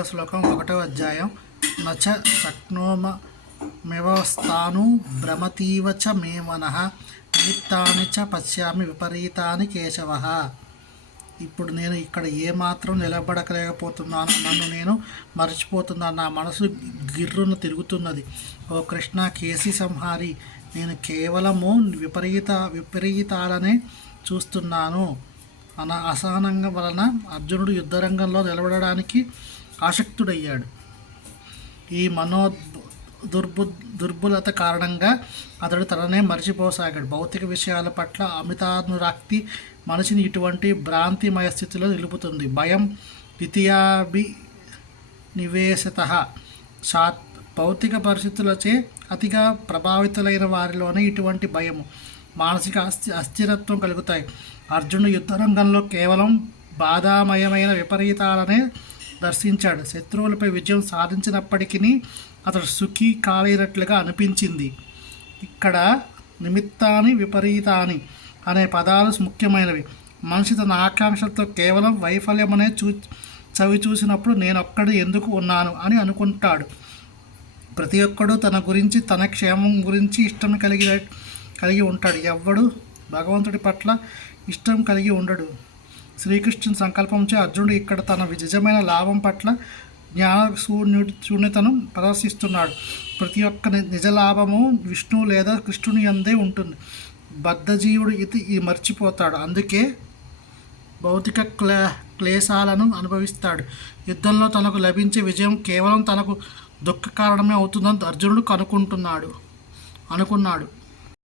ఇరవయో శ్లోకం ఒకటో అధ్యాయం. నచ శక్నోమ మెవస్థాను భ్రమతీవ చ మే మనః నిమిత్తాన్ని చ పశ్యామి విపరీతాని కేశవ. ఇప్పుడు నేను ఇక్కడ ఏమాత్రం నిలబడకలేకపోతున్నాను నన్ను నేను మర్చిపోతున్నాను నా మనసు గిర్రున తిరుగుతున్నది. ఓ కృష్ణ కేసి సంహారి నేను కేవలము విపరీత విపరీతాలనే చూస్తున్నాను. అన అసహనంగా వలన అర్జునుడు యుద్ధరంగంలో నిలబడడానికి ఆసక్తుడయ్యాడు. ఈ మనో దుర్బు దుర్బలత కారణంగా అతడు తననే మరిచిపోసాగాడు. భౌతిక విషయాల పట్ల అమితానురాక్తి మనిషిని ఇటువంటి భ్రాంతిమయ స్థితిలో నిలుపుతుంది. భయం ద్వితీయాభి నివేశత. శా భౌతిక పరిస్థితులచే అతిగా ప్రభావితులైన వారిలోనే ఇటువంటి భయము మానసిక అస్థి అస్థిరత్వం కలుగుతాయి. అర్జునుడు యుద్ధరంగంలో కేవలం బాధామయమైన విపరీతాలనే దర్శించాడు. శత్రువులపై విజయం సాధించినప్పటికీ అతడు సుఖీ కాలేనట్లుగా అనిపించింది. ఇక్కడ నిమిత్తాని విపరీతాని అనే పదాలు ముఖ్యమైనవి. మనిషి తన ఆకాంక్షలతో కేవలం వైఫల్యమనే చూ చవి చూసినప్పుడు నేను ఒక్కడు ఎందుకు ఉన్నాను అని అనుకుంటాడు. ప్రతి ఒక్కడు తన గురించి తన క్షేమం గురించి ఇష్టం కలిగి కలిగి ఉంటాడు. ఎవ్వడు భగవంతుడి పట్ల ఇష్టం కలిగి ఉండడు. శ్రీకృష్ణుని సంకల్పంచే అర్జునుడు ఇక్కడ తన నిజమైన లాభం పట్ల జ్ఞాన శూన్యతను ప్రదర్శిస్తున్నాడు. ప్రతి ఒక్క ని- నిజ లాభము విష్ణువు లేదా కృష్ణుని అందే ఉంటుంది. బద్ధజీవుడు ఇది ఇది మర్చిపోతాడు. అందుకే భౌతిక క్లే క్లేశాలను అనుభవిస్తాడు. యుద్ధంలో తనకు లభించే విజయం కేవలం తనకు దుఃఖ కారణమే అవుతుందని అర్జునుడు కనుక్కుంటున్నాడు అనుకున్నాడు.